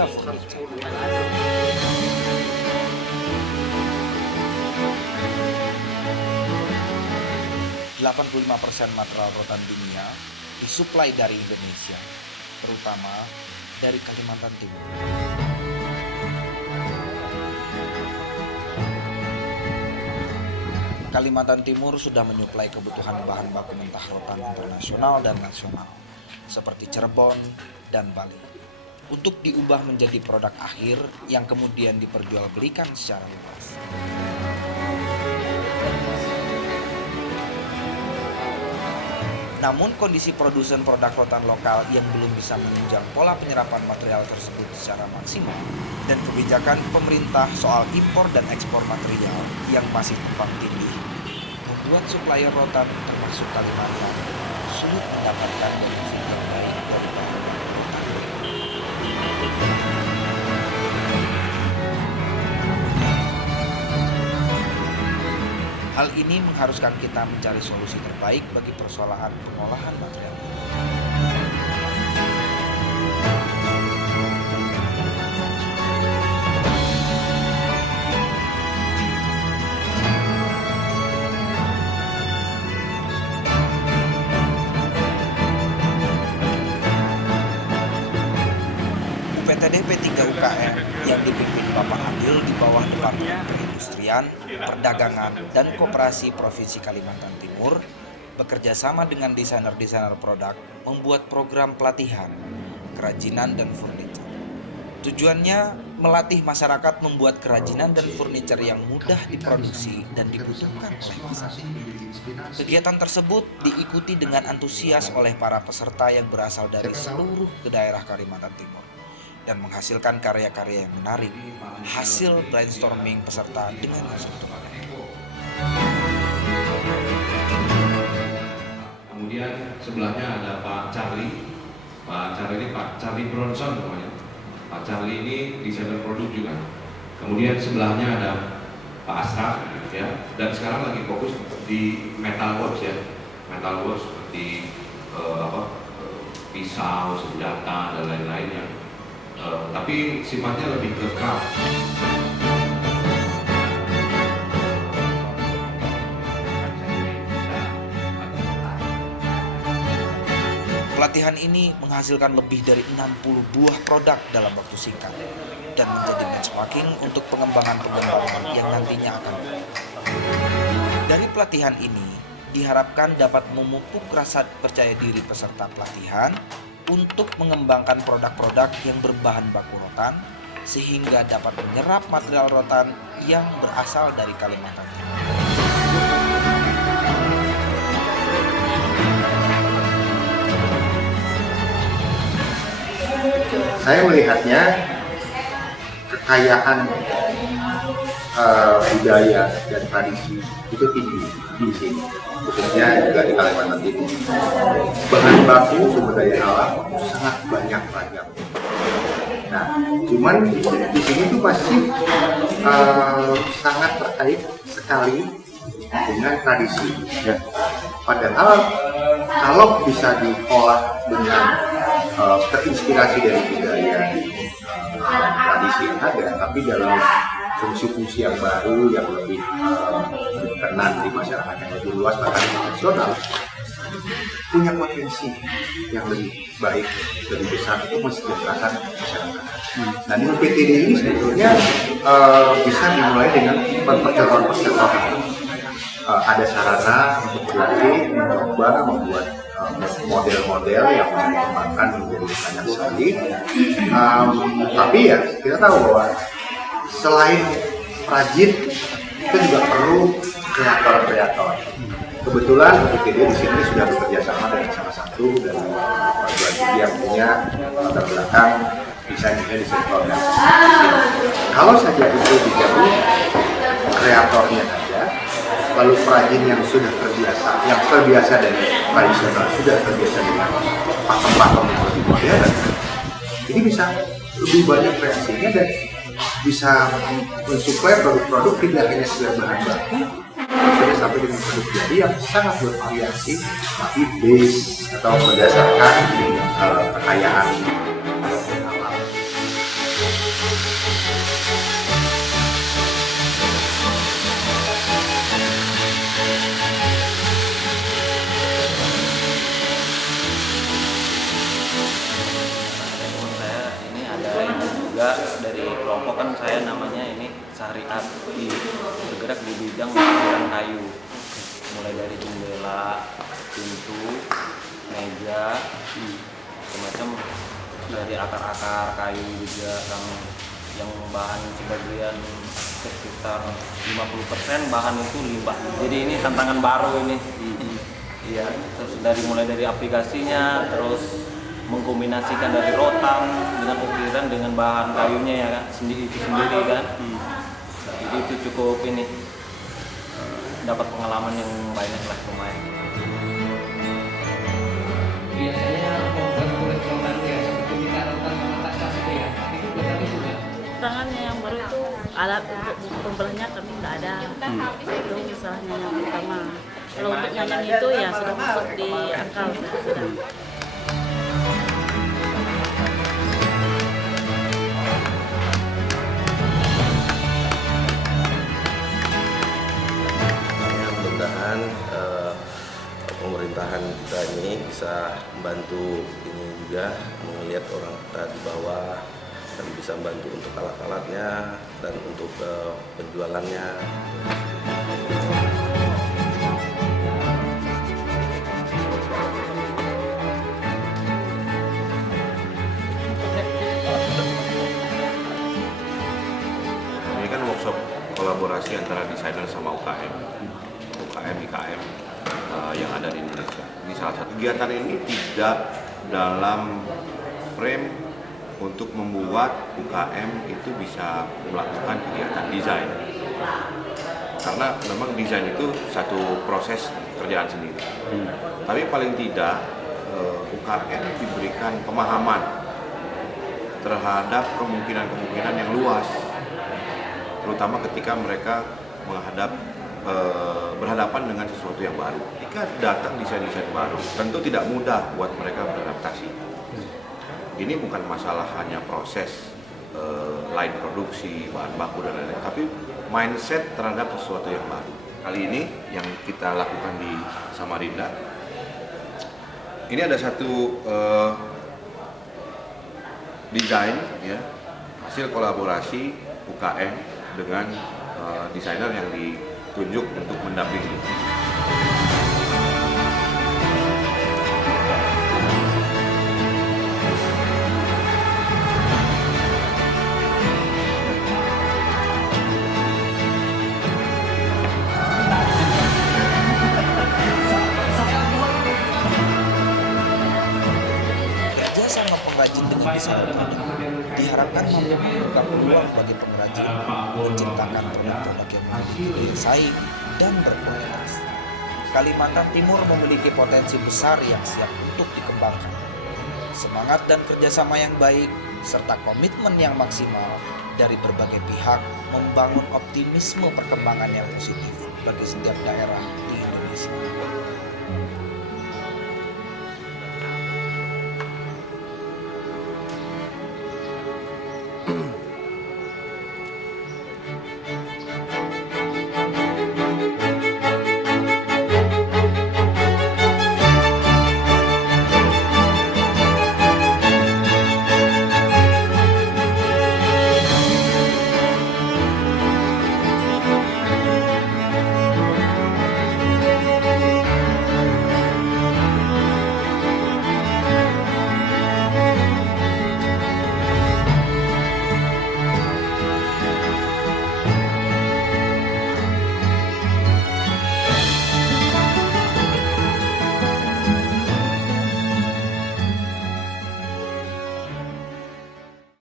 hingga furniture. 85% material rotan dunia disuplai dari Indonesia, terutama dari Kalimantan Timur. Kalimantan Timur sudah menyuplai kebutuhan bahan baku mentah rotan internasional dan nasional, seperti Cirebon dan Bali, untuk diubah menjadi produk akhir yang kemudian diperjualbelikan secara luas. Namun kondisi produsen produk rotan lokal yang belum bisa menunjang pola penyerapan material tersebut secara maksimal dan kebijakan pemerintah soal impor dan ekspor material yang masih tumpang tindih membuat supplier rotan termasuk Kalimantan sulit mendapatkan benefit terbaik dari rotan. Hal ini mengharuskan kita mencari solusi terbaik bagi persoalan pengolahan material. UPTD P3 UKM yang dipimpin Bapak Adil di bawah Departemen Perindustrian, Perdagangan, dan Koperasi Provinsi Kalimantan Timur bekerja sama dengan desainer-desainer produk membuat program pelatihan, kerajinan, dan furniture. Tujuannya melatih masyarakat membuat kerajinan dan furniture yang mudah diproduksi dan dibutuhkan oleh pasar. Kegiatan tersebut diikuti dengan antusias oleh para peserta yang berasal dari seluruh daerah Kalimantan Timur dan menghasilkan karya-karya yang menarik, hasil brainstorming peserta dengan instruktur. Kemudian sebelahnya ada Pak Charlie. Pak Charlie ini Pak Charlie Bronson namanya. Pak Charlie ini desainer produk juga. Kemudian sebelahnya ada Pak Asraf ya. Dan sekarang lagi fokus di metalworks ya. Metalworks seperti pisau, senjata dan lain-lainnya. Tapi sifatnya lebih ke craft. Pelatihan ini menghasilkan lebih dari 60 buah produk dalam waktu singkat dan menjadi benchmarking untuk pengembangan yang nantinya akan datang. Dari pelatihan ini diharapkan dapat memupuk rasa percaya diri peserta pelatihan untuk mengembangkan produk-produk yang berbahan baku rotan sehingga dapat menyerap material rotan yang berasal dari Kalimantan Timur. Saya melihatnya kekayaan budaya dan tradisi itu tinggi di sini, khususnya juga di Kalimantan Timur. Bahan baku sumber daya alam sangat banyak. Nah, cuman di sini tuh pasti sangat terkait sekali dengan tradisi. Ya. Padahal kalau bisa diolah dengan terinspirasi dari budaya tradisi yang ada, tapi dalam fungsi-fungsi yang baru yang lebih berkenan di masyarakat yang lebih luas bahkan nasional, punya potensi yang lebih baik, lebih besar untuk mensejahterakan masyarakat. Nah, di UPTD ini sebetulnya bisa dimulai dengan percakapan. Ada sarana untuk berlatih, mencoba membuat model-model yang bisa dikembangkan menjadi banyak sekali. Tapi ya kita tahu bahwa selain perajin, kita juga perlu kreator-kreator. Kebetulan UPTD di sini sudah bekerja sama dengan salah satu dari perguruan tinggi yang punya latar belakang desain di sektor organisasi. Kalau saja itu digabung, kreatornya ada, lalu perajin yang sudah terbiasa dari tradisional, sudah terbiasa dengan pakem-pakem yang lebih modern, ini bisa lebih banyak kreasinya dan bisa mensuplai produk-produk tidak hanya sekedar bahan baku, tapi sampai dengan produk jadi yang sangat bervariasi, tapi base atau berdasarkan kekayaan alam. syariat bergerak di bidang ukiran kayu, mulai dari jendela, pintu, meja, semacam dari akar-akar kayu juga yang bahan sebagian sekitar 50% bahan itu limbah. Jadi ini tantangan baru ini. Iya, terus mulai dari aplikasinya, terus mengkombinasikan dari rotan dengan ukiran dengan bahan kayunya ya kan, sendiri kan. Jadi itu cukup ini dapat pengalaman yang banyak lah lumayan. Biasanya membuat kulit rotan ya seperti kita rotan sama tas itu ya, itu benar juga. Tangannya yang baru itu alat untuk pembelahnya kami nggak ada. Itu misalnya yang pertama. Kalau untuk nyanyi itu ya sudah masuk di akal sudah. Mudah-mudahan pemerintahan kita ini bisa membantu ini juga, melihat orang kita di bawah dan bisa membantu untuk alat-alatnya dan untuk penjualannya. Ini kan workshop kolaborasi antara desainer sama UKM, IKM yang ada di Indonesia. Ini salah satu kegiatan ini tidak dalam frame untuk membuat UKM itu bisa melakukan kegiatan desain. Karena memang desain itu satu proses kerjaan sendiri. Tapi paling tidak UKM diberikan pemahaman terhadap kemungkinan-kemungkinan yang luas, terutama ketika mereka berhadapan dengan sesuatu yang baru. Jika datang desain-desain baru, tentu tidak mudah buat mereka beradaptasi. Ini bukan masalah hanya proses line produksi, bahan baku dan lain-lain, tapi mindset terhadap sesuatu yang baru. Kali ini yang kita lakukan di Samarinda, ini ada satu desain ya, hasil kolaborasi UKM dengan desainer yang ditunjuk untuk mendampingi. Kerjasama pengrajin dengan desainer diharapkan mampu membuka peluang bagi pengrajin menciptakan produk-produk yang memiliki daya saing dan berkualitas. Kalimantan Timur memiliki potensi besar yang siap untuk dikembangkan. Semangat dan kerjasama yang baik serta komitmen yang maksimal dari berbagai pihak membangun optimisme perkembangan yang positif bagi setiap daerah di Indonesia.